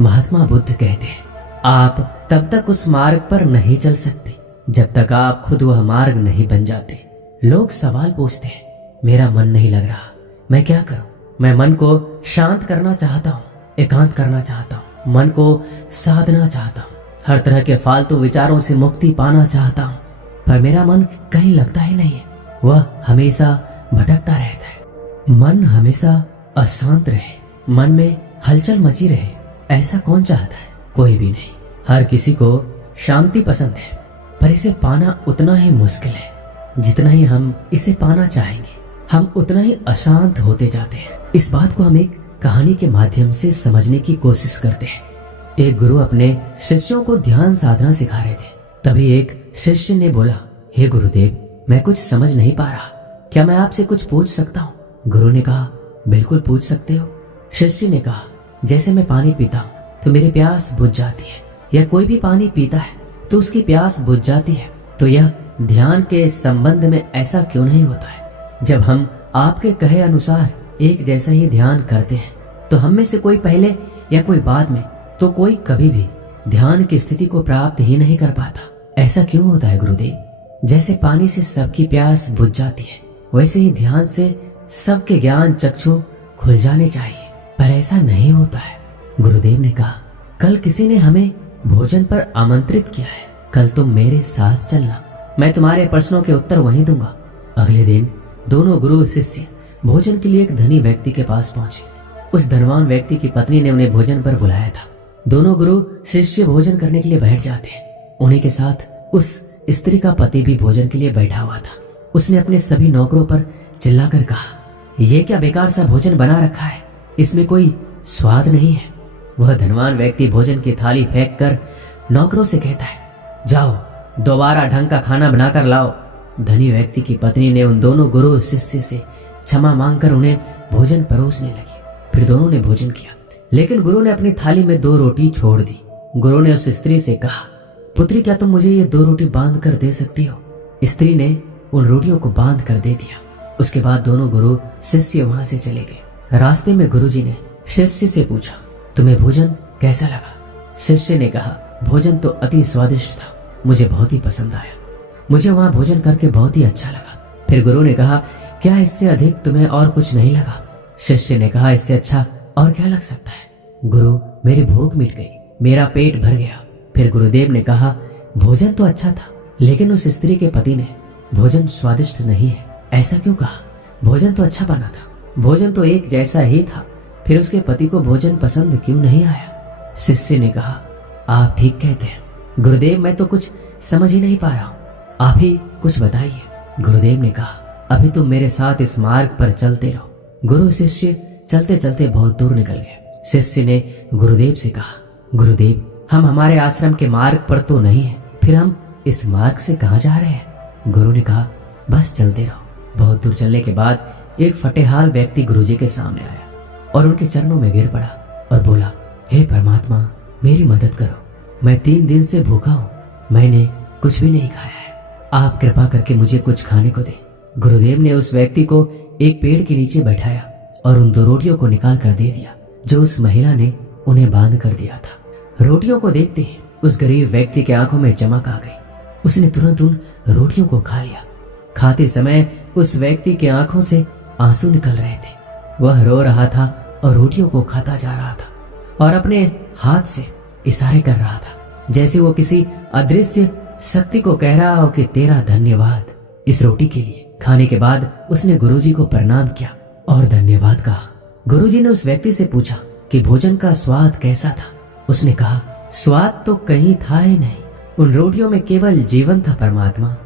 महात्मा बुद्ध कहते हैं, आप तब तक उस मार्ग पर नहीं चल सकते जब तक आप खुद वह मार्ग नहीं बन जाते। लोग सवाल पूछते हैं, मेरा मन नहीं लग रहा, मैं क्या करूं? मैं मन को शांत करना चाहता हूं, एकांत करना चाहता हूं, मन को साधना चाहता हूं, हर तरह के फालतू विचारों से मुक्ति पाना चाहता हूं, पर मेरा मन कहीं लगता ही नहीं है। वह हमेशा भटकता रहता है। मन हमेशा अशांत रहे, मन में हलचल मची रहे, ऐसा कौन चाहता है? कोई भी नहीं। हर किसी को शांति पसंद है, पर इसे पाना उतना ही मुश्किल है जितना ही हम इसे पाना चाहेंगे। हम उतना ही अशांत होते जाते हैं। इस बात को हम एक कहानी के माध्यम से समझने की कोशिश करते हैं। एक गुरु अपने शिष्यों को ध्यान साधना सिखा रहे थे। तभी एक शिष्य ने बोला, हे गुरुदेव, मैं कुछ समझ नहीं पा रहा, क्या मैं आपसे कुछ पूछ सकता हूँ? गुरु ने कहा, बिल्कुल पूछ सकते हो। शिष्य ने कहा, जैसे मैं पानी पीता हूँ तो मेरी प्यास बुझ जाती है, या कोई भी पानी पीता है तो उसकी प्यास बुझ जाती है, तो यह ध्यान के संबंध में ऐसा क्यों नहीं होता है? जब हम आपके कहे अनुसार एक जैसा ही ध्यान करते हैं तो हम में से कोई पहले या कोई बाद में, तो कोई कभी भी ध्यान की स्थिति को प्राप्त ही नहीं कर पाता। ऐसा क्यों होता है गुरुदेव? जैसे पानी से सबकी प्यास बुझ जाती है, वैसे ही ध्यान से सबके ज्ञान चक्षु खुल जाने चाहिए, पर ऐसा नहीं होता है। गुरुदेव ने कहा, कल किसी ने हमें भोजन पर आमंत्रित किया है, कल तुम मेरे साथ चलना, मैं तुम्हारे प्रश्नों के उत्तर वहीं दूंगा। अगले दिन दोनों गुरु शिष्य भोजन के लिए एक धनी व्यक्ति के पास पहुंचे। उस धनवान व्यक्ति की पत्नी ने उन्हें भोजन पर बुलाया था। दोनों गुरु शिष्य भोजन करने के लिए बैठ जाते हैं। उन्हीं के साथ उस स्त्री का पति भी भोजन के लिए बैठा हुआ था। उसने अपने सभी नौकरों पर चिल्लाकर कहा, यह क्या बेकार सा भोजन बना रखा है, इसमें कोई स्वाद नहीं है। वह धनवान व्यक्ति भोजन की थाली फेंक कर नौकरों से कहता है, जाओ दोबारा ढंग का खाना बनाकर लाओ। धनी व्यक्ति की पत्नी ने उन दोनों गुरु शिष्य से क्षमा मांगकर उन्हें भोजन परोसने लगी। फिर दोनों ने भोजन किया, लेकिन गुरु ने अपनी थाली में 2 रोटी छोड़ दी। गुरु ने उस स्त्री से कहा, पुत्री, क्या तुम मुझे ये 2 रोटी बांध कर दे सकती हो? स्त्री ने उन रोटियों को बांध कर दे दिया। उसके बाद दोनों गुरु शिष्य वहां से चले गए। रास्ते में गुरुजी ने शिष्य से पूछा, तुम्हें भोजन कैसा लगा? शिष्य ने कहा, भोजन तो अति स्वादिष्ट था, मुझे बहुत ही पसंद आया, मुझे वहां भोजन करके बहुत ही अच्छा लगा। फिर गुरु ने कहा, क्या इससे अधिक तुम्हें और कुछ नहीं लगा? शिष्य ने कहा, इससे अच्छा और क्या लग सकता है? गुरु, मेरी भूख मिट गई, मेरा पेट भर गया। फिर गुरुदेव ने कहा, भोजन तो अच्छा था, लेकिन उस स्त्री के पति ने भोजन स्वादिष्ट नहीं है, ऐसा क्यों कहा? भोजन तो अच्छा बना था, भोजन तो एक जैसा ही था, फिर उसके पति को भोजन पसंद क्यों नहीं आया? शिष्य ने कहा, आप ठीक कहते हैं गुरुदेव, मैं तो कुछ समझ ही नहीं पा रहा हूँ, आप ही कुछ बताइए। गुरुदेव ने कहा, अभी तुम मेरे साथ इस मार्ग पर चलते रहो। गुरु शिष्य चलते चलते बहुत दूर निकल गए। शिष्य ने गुरुदेव से कहा, गुरुदेव, हम हमारे आश्रम के मार्ग पर तो नहीं है, फिर हम इस मार्ग से कहाँ जा रहे हैं? गुरु ने कहा, बस चलते रहो। बहुत दूर चलने के बाद एक फटेहाल व्यक्ति गुरुजी के सामने आया और उनके चरणों में गिर पड़ा और बोला, हे परमात्मा, मेरी मदद करो, मैं 3 दिन से भूखा हूँ, मैंने कुछ भी नहीं खाया है, आप कृपा करके मुझे कुछ खाने को दें। गुरुदेव ने उस व्यक्ति को एक पेड़ के नीचे बैठाया और उन 2 रोटियों को निकाल कर दे दिया जो उस महिला ने उन्हें बांध कर दिया था। रोटियों को देखते ही उस गरीब व्यक्ति के आंखों में चमक आ गई। उसने तुरंत उन रोटियों को खा लिया। खाते समय उस व्यक्ति के आंखों से आंसू निकल रहे थे। वह रो रहा था और रोटियों को खाता जा रहा था और अपने हाथ से इशारे कर रहा था, जैसे वो किसी अदृश्य शक्ति को कह रहा हो कि तेरा धन्यवाद इस रोटी के लिए। खाने के बाद उसने गुरुजी को प्रणाम किया और धन्यवाद कहा। गुरुजी ने उस व्यक्ति से पूछा कि भोजन का स्वाद कैसा था? उसने कहा, स्वाद तो कहीं था ही नहीं, उन रोटियों में केवल जीवन था परमात्मा।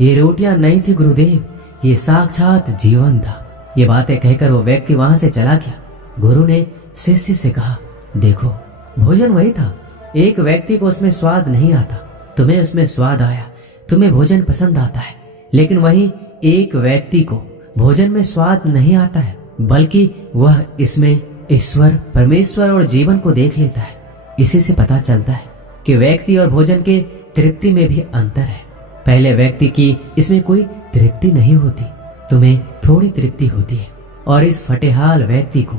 ये रोटियां नहीं थी गुरुदेव, ये साक्षात जीवन था। ये बातें कहकर वो व्यक्ति वहां से चला गया। गुरु ने शिष्य से कहा, देखो, भोजन वही था, एक व्यक्ति को उसमें स्वाद नहीं आता, तुम्हें उसमें स्वाद आया, तुम्हें भोजन पसंद आता है, लेकिन वही एक व्यक्ति को भोजन में स्वाद नहीं आता है, बल्कि वह इसमें ईश्वर, परमेश्वर और जीवन को देख लेता है। इसी से पता चलता है कि व्यक्ति और भोजन के तृप्ति में भी अंतर है। पहले व्यक्ति की इसमें कोई तृप्ति नहीं होती, तुम्हें थोड़ी तृप्ति होती है, और इस फटेहाल व्यक्ति को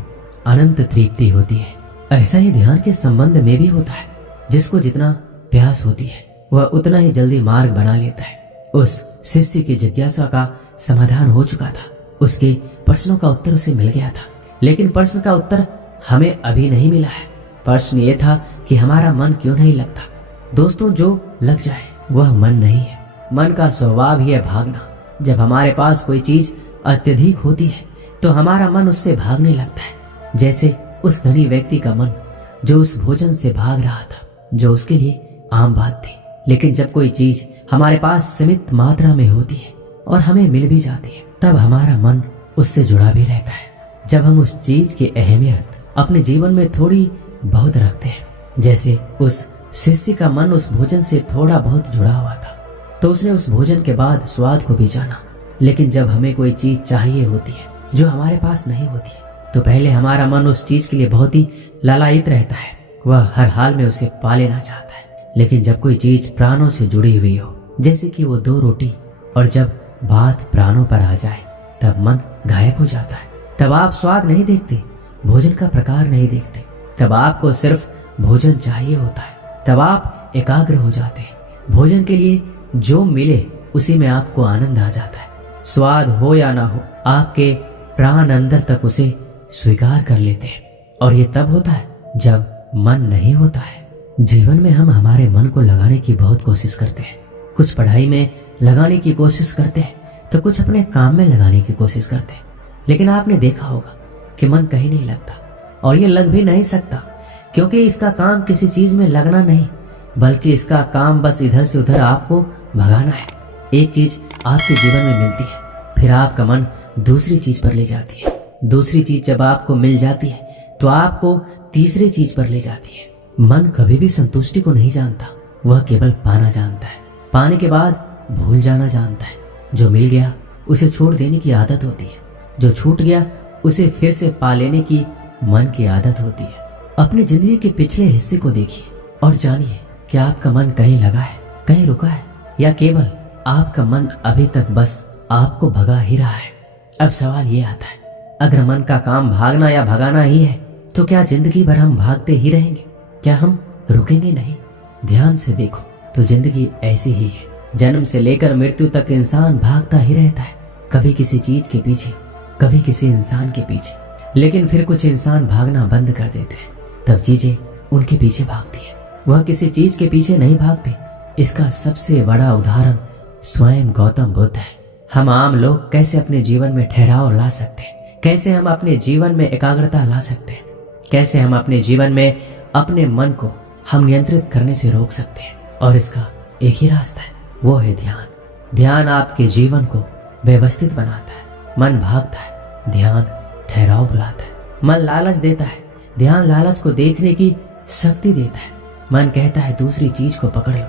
अनंत तृप्ति होती है। ऐसा ही ध्यान के संबंध में भी होता है। जिसको जितना प्यास होती है वह उतना ही जल्दी मार्ग बना लेता है। उस शिष्य की जिज्ञासा का समाधान हो चुका था। उसके प्रश्नों का उत्तर उसे मिल गया था, लेकिन प्रश्न का उत्तर हमें अभी नहीं मिला है। प्रश्न ये था कि हमारा मन क्यों नहीं लगता। दोस्तों, जो लग जाए वह मन नहीं है। मन का स्वभाव ही है भागना। जब हमारे पास कोई चीज अत्यधिक होती है तो हमारा मन उससे भागने लगता है। जैसे उस धनी व्यक्ति का मन जो उस भोजन से भाग रहा था, जो उसके लिए आम बात थी। लेकिन जब कोई चीज हमारे पास सीमित मात्रा में होती है और हमें मिल भी जाती है, तब हमारा मन उससे जुड़ा भी रहता है। जब हम उस चीज की अहमियत अपने जीवन में थोड़ी बहुत रखते हैं, जैसे उस शिष्य का मन उस भोजन से थोड़ा बहुत जुड़ा हुआ था, तो उसने उस भोजन के बाद स्वाद को भी जाना। लेकिन जब हमें कोई चीज चाहिए होती है जो हमारे पास नहीं होती है, तो पहले हमारा मन उस चीज के लिए बहुत ही लालायित रहता है। वह हर हाल में उसे पा लेना चाहता है। लेकिन जब कोई चीज प्राणों से जुड़ी हुई हो, जैसे कि वो 2 रोटी, और जब बात प्राणों पर आ जाए तब मन गायब हो जाता है। तब आप स्वाद नहीं देखते, भोजन का प्रकार नहीं देखते, तब आपको सिर्फ भोजन चाहिए होता है। तब आप एकाग्र हो जाते हैं। भोजन के लिए जो मिले उसी में आपको आनंद आ जाता है। स्वाद हो या ना हो, आपके प्राण अंदर तक उसे स्वीकार कर लेते हैं। और ये तब होता है जब मन नहीं होता है। जीवन में हम हमारे मन को लगाने की बहुत कोशिश करते हैं। कुछ पढ़ाई में लगाने की कोशिश करते हैं, तो कुछ अपने काम में लगाने की कोशिश करते हैं। लेकिन आपने देखा होगा कि मन कहीं नहीं लगता, और ये लग भी नहीं सकता, क्योंकि इसका काम किसी चीज में लगना नहीं, बल्कि इसका काम बस इधर से उधर आपको भगाना है। एक चीज आपके जीवन में मिलती है, फिर आपका मन दूसरी चीज पर ले जाती है। दूसरी चीज जब आपको मिल जाती है तो आपको तीसरी चीज पर ले जाती है। मन कभी भी संतुष्टि को नहीं जानता, वह केवल पाना जानता है। पाने के बाद भूल जाना जानता है। जो मिल गया उसे छोड़ देने की आदत होती है, जो छूट गया उसे फिर से पा लेने की मन की आदत होती है। अपनी जिंदगी के पिछले हिस्से को देखिए और जानिए कि आपका मन कहीं लगा है, कहीं रुका है, या केवल आपका मन अभी तक बस आपको भगा ही रहा है। अब सवाल ये आता है, अगर मन का काम भागना या भगाना ही है, तो क्या जिंदगी भर हम भागते ही रहेंगे? क्या हम रुकेंगे नहीं? ध्यान से देखो तो जिंदगी ऐसी ही है। जन्म से लेकर मृत्यु तक इंसान भागता ही रहता है, कभी किसी चीज के पीछे, कभी किसी इंसान के पीछे। लेकिन फिर कुछ इंसान भागना बंद कर देते हैं, तब चीजें उनके पीछे भागती है। वह किसी चीज के पीछे नहीं भागते। इसका सबसे बड़ा उदाहरण स्वयं गौतम बुद्ध है। हम आम लोग कैसे अपने जीवन में ठहराव ला सकते हैं, कैसे हम अपने जीवन में एकाग्रता ला सकते हैं, कैसे हम अपने जीवन में अपने मन को हम नियंत्रित करने से रोक सकते हैं। और इसका एक ही रास्ता है, वो है ध्यान। ध्यान आपके जीवन को व्यवस्थित बनाता है। मन भागता है, ध्यान ठहराव बुलाता है। मन लालच देता है, ध्यान लालच को देखने की शक्ति देता है। मन कहता है दूसरी चीज को पकड़ लो,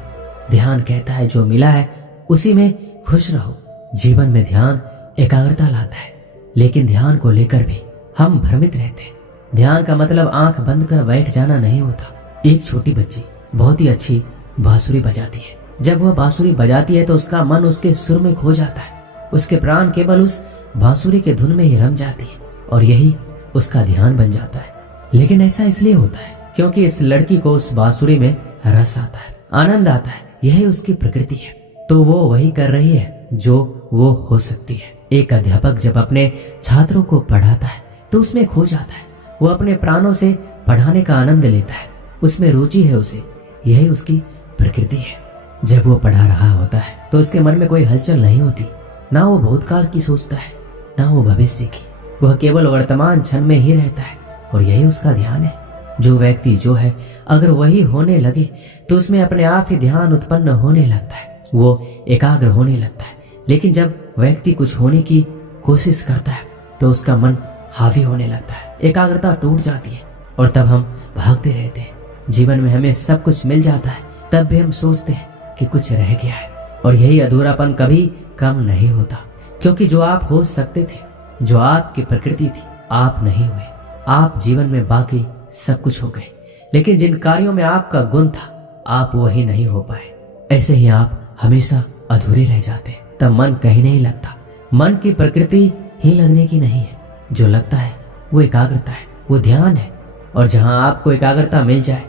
ध्यान कहता है जो मिला है उसी में खुश रहो। जीवन में ध्यान एकाग्रता लाता है, लेकिन ध्यान को लेकर भी हम भ्रमित रहते हैं। ध्यान का मतलब आंख बंद कर बैठ जाना नहीं होता। एक छोटी बच्ची बहुत ही अच्छी बांसुरी बजाती है। जब वह बांसुरी बजाती है तो उसका मन उसके सुर में खो जाता है। उसके प्राण केवल उस बांसुरी के धुन में ही रम जाती है, और यही उसका ध्यान बन जाता है। लेकिन ऐसा इसलिए होता है क्योंकि इस लड़की को उस बांसुरी में रस आता है, आनंद आता है। यही उसकी प्रकृति है, तो वो वही कर रही है जो वो हो सकती है। एक अध्यापक जब अपने छात्रों को पढ़ाता है तो उसमें खो जाता है। वो अपने प्राणों से पढ़ाने का आनंद लेता है, उसमें रुचि है उसे, यही उसकी प्रकृति है। जब वो पढ़ा रहा होता है तो उसके मन में कोई हलचल नहीं होती, ना वो भूतकाल की सोचता है, ना वो भविष्य की। वह केवल वर्तमान क्षण में ही रहता है, और यही उसका ध्यान है। जो व्यक्ति जो है अगर वही होने लगे तो उसमें अपने आप ही ध्यान उत्पन्न होने लगता है, वो एकाग्र होने लगता है। लेकिन जब व्यक्ति कुछ होने की कोशिश करता है तो उसका मन हावी होने लगता है, एकाग्रता टूट जाती है, और तब हम भागते रहते हैं। जीवन में हमें सब कुछ मिल जाता है, तब भी हम सोचते हैं कि कुछ रह गया है, और यही अधूरापन कभी कम नहीं होता। क्योंकि जो आप हो सकते थे, जो आपकी प्रकृति थी, आप नहीं हुए। आप जीवन में बाकी सब कुछ हो गए, लेकिन जिन कार्यों में आपका गुण था आप वही नहीं हो पाए। ऐसे ही आप हमेशा अधूरे रह जाते, तब मन कहीं नहीं लगता। मन की प्रकृति ही लगने की नहीं है, जो लगता है वो एकाग्रता है, वो ध्यान है। और जहां आपको एकाग्रता मिल जाए,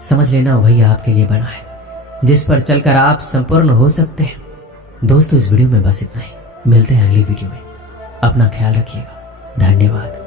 समझ लेना वही आपके लिए बना है, जिस पर चलकर आप संपूर्ण हो सकते हैं। दोस्तों, इस वीडियो में बस इतना ही। मिलते हैं अगली वीडियो में। अपना ख्याल रखिएगा। धन्यवाद।